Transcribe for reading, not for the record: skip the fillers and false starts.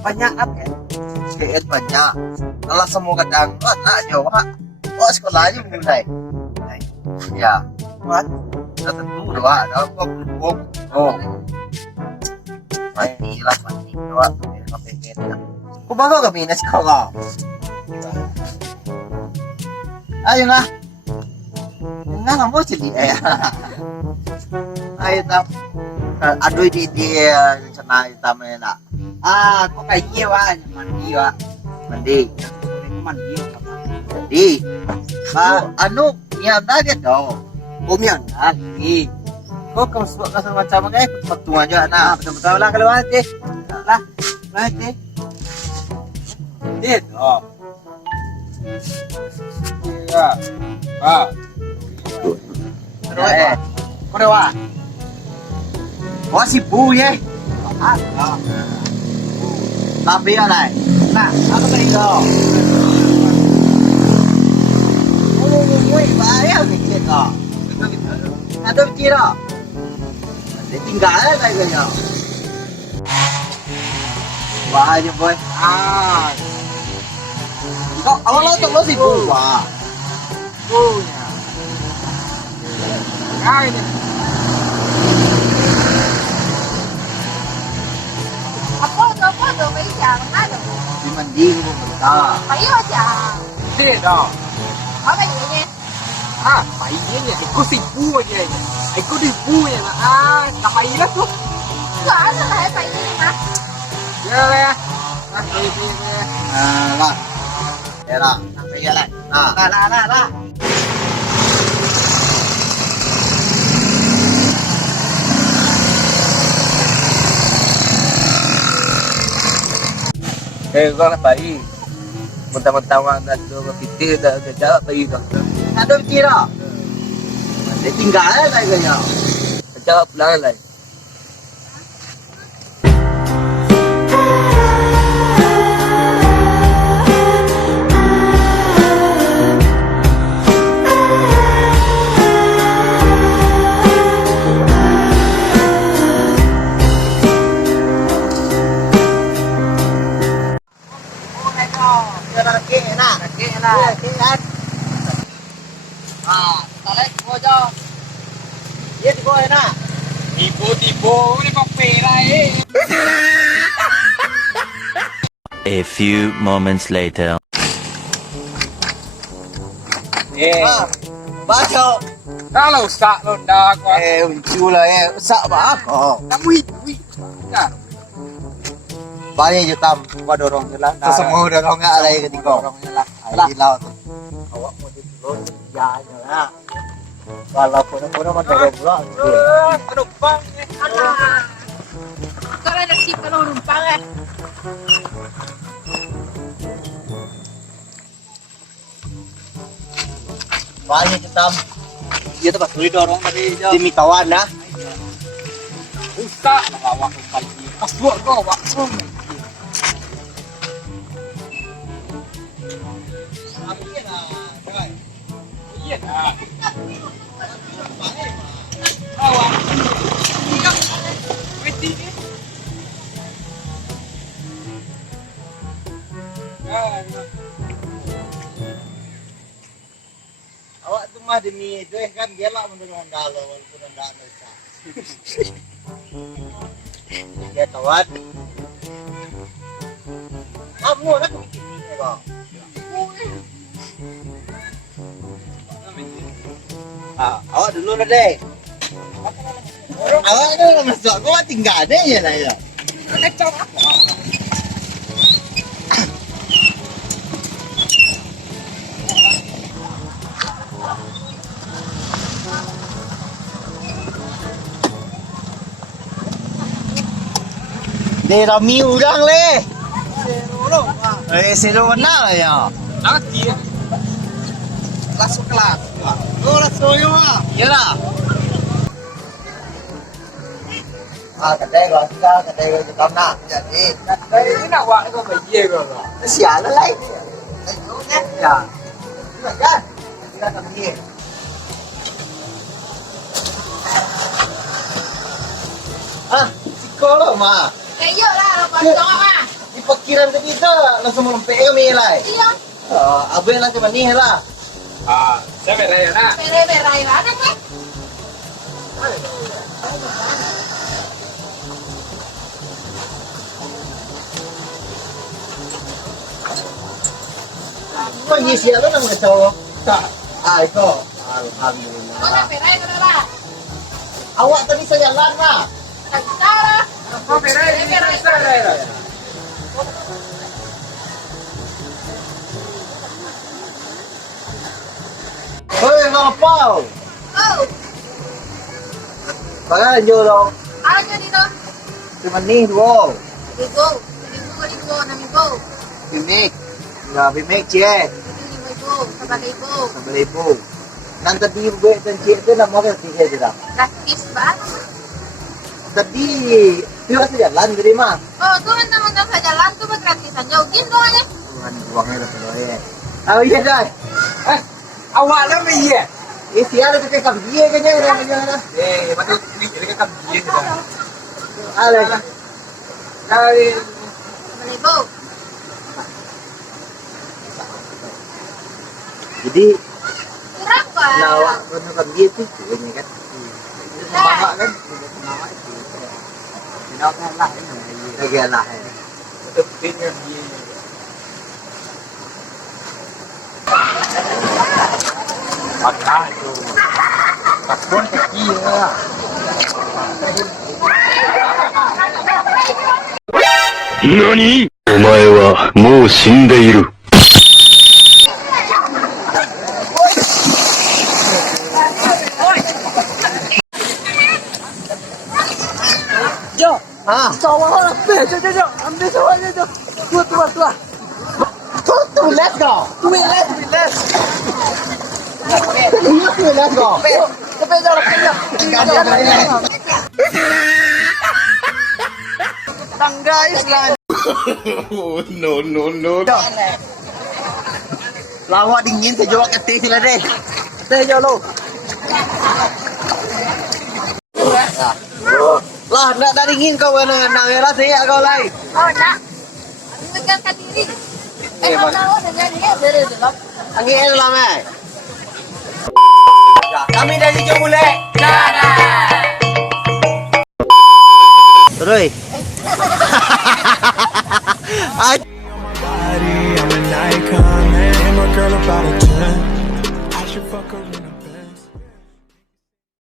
Banyak apa ya? Diet banyak. Kalau semua kadang, nak Jawa. Oh sekolahnya mulai. Ya, buat. Dah tentu doa. Dah kok. Oh. Mati doa. Sampai kena. Kau bawa kami nak sekolah. Ayo lah. Nggak mau jadi ayo tam. Aduh dia rencana tamnya nak. Kok kayak gini wah, mandi. Anu mian aja dong. Mian lagi. Kok kamu suka kasar macam apa? Betul aja nak. Betul lah kalau nanti. Lah, nanti. Dit. Oh. Iya. Terus. Kau dewa. Wah si bu ye. Tapi này. Nah, aku tadi dong. Ui, bahaya nih kita. Ada kira. Tinggal lagi kayaknya. Bahaya boy. Kok awal lo si buah. Buahnya. Ini. Apa tuh mấy chàng hát được Đi mandi của mình ta. mấy hoa chàng Thế đó. ở đây vậy nha Mày nhé, có xịt bua vậy. Anh có đi bua vậy mà. Là mày lắm luôn. cứ ở đó lại mày đi mà Dạ. Lah. Ya lah, sampai ya lah. Lah. Con là bậy. Mentang-mentang ada dua piti dah jawab bayi dah. Ada kira. Dia tinggal lagi kayaknya. Jawab pulang lagi. Tibo ni kopi lah. A few moments later. Baca. Kalau sak lo dah kau. Lucu lah sak apa kau? Wih. Banyak juta gua dorong je lah. Semua dorong enggak lagi ketika. Dorongnya lah. Di laut. Awak mau diturun ya lah. Kalau pun mana pula. Penumpang. alah kau ada si penumpang Banyak juta. Dia tempat tuli dorong tadi. Demi kawan dah. Usah awak umpai. Pas buat kau awak. Iya dah. Awak. Witi ni. Awak tu mah demi itu kan gelak mendorong dalo walaupun anda dosa. Ya kawan. Kamu nak bikin kau. Awak dulu lah deh. Awak tu masuk kau tinggal deh je lah ya. Kacau apa? Dia rami udang leh. Seru mana lah ya? Nanti. Kelas. Oh, kelas soyo ah. Iyalah. Kedai kau sudah, kedai kau juga nak jadi. Đây nào gọi nó phải gì rồi rồi. Nó xả nó lấy. Ya. Nak kan? Kita tak pergi. Ah, sekolah mah. Kayak lah, lo kosong apa? Di perkiraan tadi tu langsung melempek kami lah. Iya. Abang lah ke mana lah? À, sẽ về đây rồi nè. Berai mana kan? Kau ni siapa nama kau? Tak. Ah, itu. Kau Alhamdulillah. nak berai ke apa? Awak tadi saya jalan mah. Tak salah. Có về đây, đi ra đây rồi. Hei, ngapa? Oh, Bagai jo lo. ada jadi tu. Cuma ni dua. Ribu, ribu. Bimek. Ya, bimek cik. 5,000, 11,000. Nanti tadi gue dan cik tu nama dia tiga je dah. Gratis ba? Tadi dia tu jalan dari mah. Oh, tu kan teman-teman saya jalan tu gratisan. Jauhin doanya. Tuhan buangnya dah penuh ya. Oh iya dah. Awak nó bị gì? Eh siapa tu cakap dia kan yang dah. Ê, mà tôi bị cái cầm gì rồi. Alah. Đây, 5,000. Jadi Berapa? lawak kan dia tu ni kan. bapak kan. Nó cái lại này. Lagi lah. Tôi tin là gì. Mặt ai rồi. Mặt con cái gì nữa. 何？お前はもう死んでいる。 Ah, Cowok ambil, jom. Ambil semuanya, jom. Tua. tu let's go. Let's. Let's go. Lepas jom. Tangga Islam. no. Lawak dingin saya jawab kata sila deh. Đây cho luôn. Lah, nak dingin kau nak merah saya kau lai. Oh, nak. Menegangkan diri. Kau tahu dengan dia beri dalam. Angin lah mai. Kami dari Jomule. Terus. I'm an icon, man. And my girl about a 10. I should fuck her in a